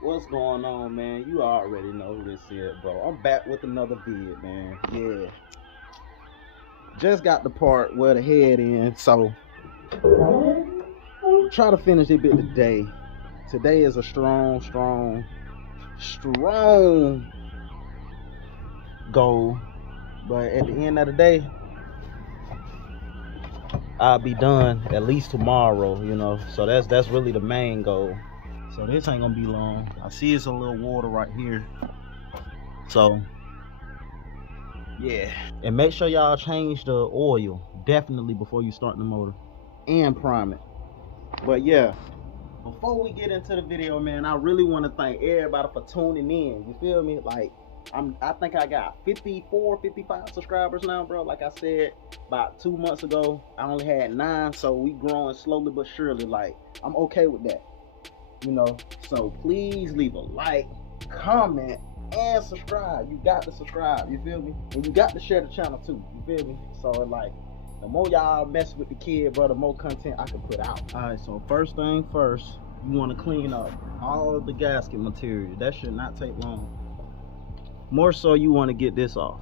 What's going on, man? You already know who this is, bro. I'm back with another vid, man. Yeah. Just got the part where the head in, so try to finish this bit today. Today is a strong goal. But at the end of the day, I'll be done at least tomorrow, you know. So that's really the main goal. So this ain't gonna be long. I see it's a little water right here. So yeah. And make sure y'all change the oil definitely before you start the motor and prime it. But yeah, before we get into the video, man, I really want to thank everybody for tuning in. You feel me? Like I think I got 54, 55 subscribers now, bro. Like I said about 2 months ago, I only had 9, so we growing slowly but surely. Like, I'm okay with that, you know. So please leave a like, comment, and subscribe. You got to subscribe, you feel me? And you got to share the channel too, you feel me? So like, the more y'all mess with the kid, bro, the more content I can put out. All right, so first thing first, you want to clean up all of the gasket material. That should not take long. More so, you want to get this off,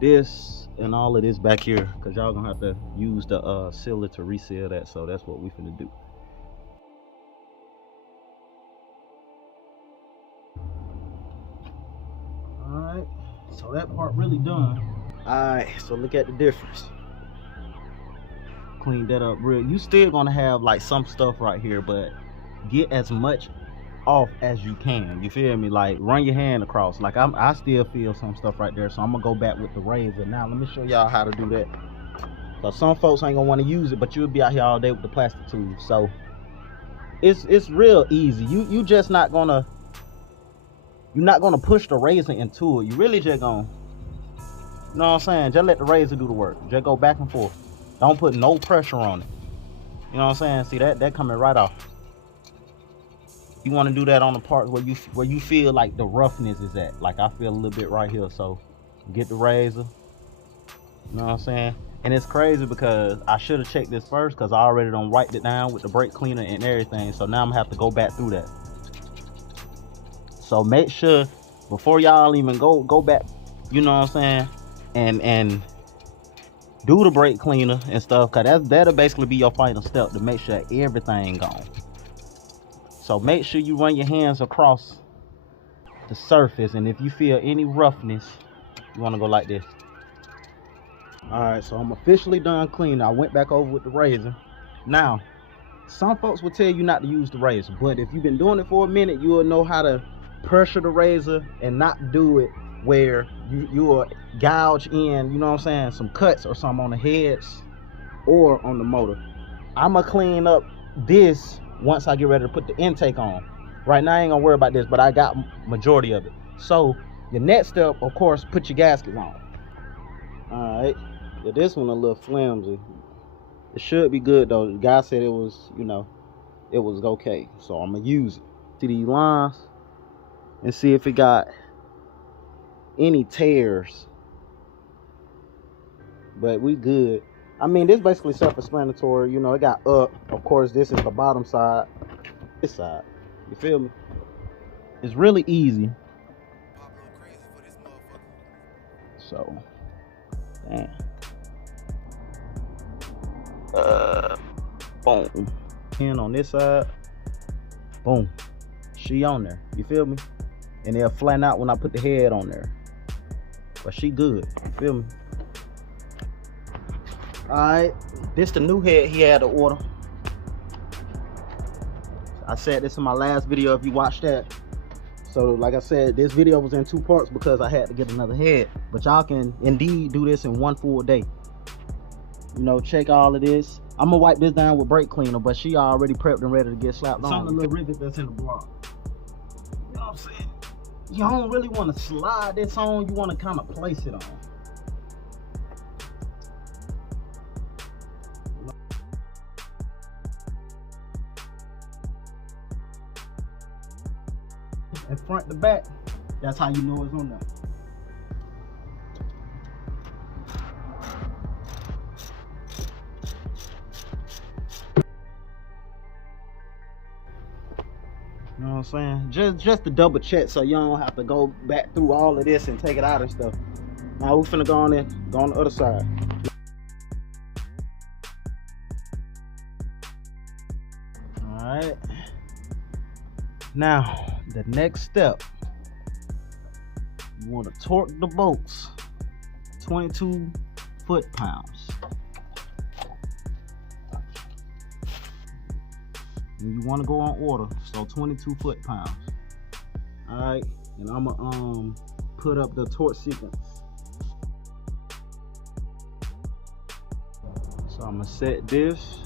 this and all of this back here, because y'all gonna have to use the sealer to reseal that. So that's what we finna do. All right, so that part really done. All right, so look at the difference. Clean that up real. You still gonna have like some stuff right here, but get as much off as you can, you feel me? Like, run your hand across. Like, I still feel some stuff right there, so I'm gonna go back with the razor. Now let me show y'all how to do that, because some folks ain't gonna want to use it, but you'll be out here all day with the plastic tools. So it's real easy. You're not gonna push the razor into it. You really just gonna, you know what I'm saying, just let the razor do the work. Just go back and forth. Don't put no pressure on it. You know what I'm saying? See that coming right off. You want to do that on the parts where you feel like the roughness is at. Like, I feel a little bit right here. So get the razor. You know what I'm saying? And it's crazy because I should have checked this first, because I already done wiped it down with the brake cleaner and everything. So now I'm gonna have to go back through that. So make sure before y'all even go back, you know what I'm saying, and do the brake cleaner and stuff, because that'll basically be your final step to make sure everything gone. So make sure you run your hands across the surface, and if you feel any roughness, you want to go like this. All right, so I'm officially done cleaning. I went back over with the razor. Now, some folks will tell you not to use the razor, but if you've been doing it for a minute, you will know how to pressure the razor and not do it where you will gouge in, you know what I'm saying, some cuts or something on the heads or on the motor. I'm gonna clean up this once I get ready to put the intake on. Right now I ain't gonna worry about this, but I got majority of it. So the next step, of course, put your gaskets on. All right, yeah, this one a little flimsy. It should be good though. The guy said it was, you know, it was okay. So I'm gonna use it. See these lines and see if it got any tears. But we good. I mean, this basically self-explanatory. You know, it got up. Of course, this is the bottom side. This side. You feel me? It's really easy. So, damn. Boom. And on this side, boom. She on there. You feel me? And they'll flatten out when I put the head on there. But she good. You feel me? Alright, this the new head he had to order. I said this in my last video if you watched that. So like I said, this video was in 2 parts because I had to get another head. But y'all can indeed do this in 1 full day. You know, check all of this. I'm gonna wipe this down with brake cleaner, but she already prepped and ready to get slapped on. It's on the little rivet that's in the block. You know what I'm saying? You don't really want to slide this on, you want to kind of place it on. And front to back, that's how you know it's on there. You know what I'm saying? Just to double check so you don't have to go back through all of this and take it out and stuff. Now we finna go on the other side. Alright. Now, the next step. You want to torque the bolts 22 foot-pounds. And you want to go on order, so 22 foot-pounds. Alright, and I'm gonna put up the torque sequence. So I'm gonna set this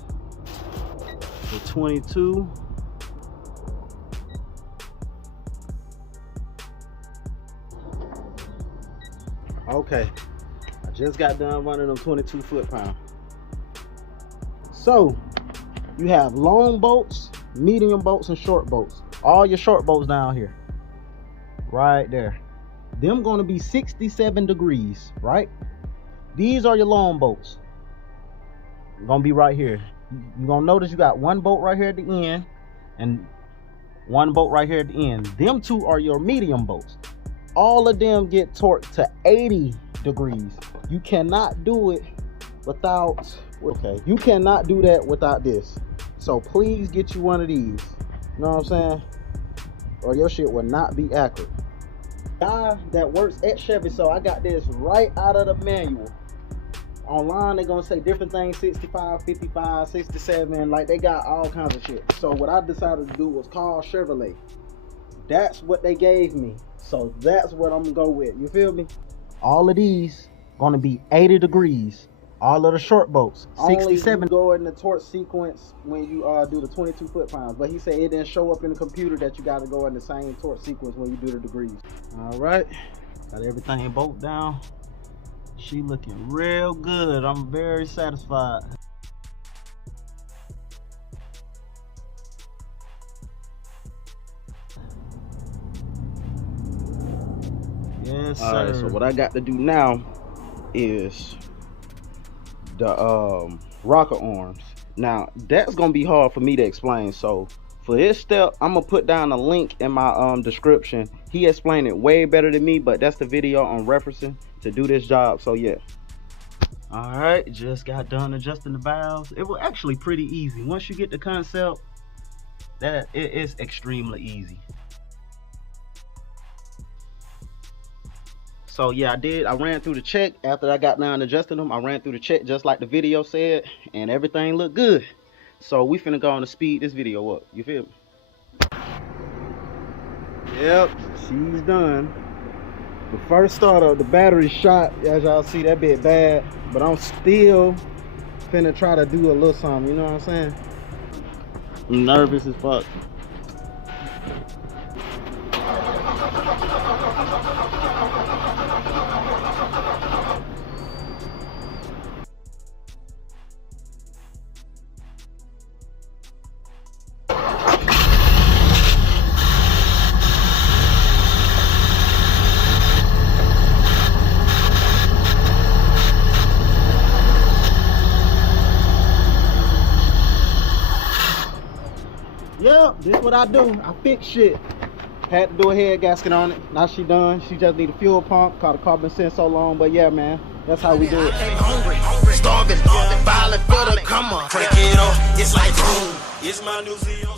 to 22. Okay, I just got done running them 22 foot-pounds. So you have long bolts, medium bolts, and short bolts. All your short bolts down here, right there. Them gonna be 67 degrees, right? These are your long bolts. Gonna be right here. You're gonna notice you got one bolt right here at the end and one bolt right here at the end. Them two are your medium bolts. All of them get torqued to 80 degrees. You cannot do it without, okay, you cannot do that without this. So please get you one of these. You know what I'm saying? Or your shit will not be accurate. Guy that works at Chevy, so I got this right out of the manual. Online, they're gonna say different things, 65, 55, 67, like they got all kinds of shit. So what I decided to do was call Chevrolet. That's what they gave me. So that's what I'm gonna go with. You feel me? All of these gonna be 80 degrees. All of the short bolts, 67. Only go in the torque sequence when you do the 22 foot-pounds. But he said it didn't show up in the computer that you gotta go in the same torque sequence when you do the degrees. All right, got everything bolted down. She looking real good. I'm very satisfied. Yes, sir. All right, so what I got to do now is the rocker arms. Now that's gonna be hard for me to explain, so for this step I'm gonna put down a link in my description. He explained it way better than me, but that's the video I'm referencing to do this job. So yeah. All right, just got done adjusting the valves. It was actually pretty easy once you get the concept. That it is extremely easy. So yeah, I ran through the check after I got done adjusting them. I ran through the check just like the video said, and everything looked good. So we finna go on to speed this video up. You feel me? Yep, she's done. The first startup, the battery shot, as y'all see, that bit bad, but I'm still finna try to do a little something, you know what I'm saying? I'm nervous as fuck. Yep, this is what I do. I fix shit. Had to do a head gasket on it. Now she done. She just need a fuel pump. Cause the car been sitting so long. But yeah, man, that's how we do it. Hungry, starving, violent for the come on. Crank it up, it's like boom. It's my new Z28.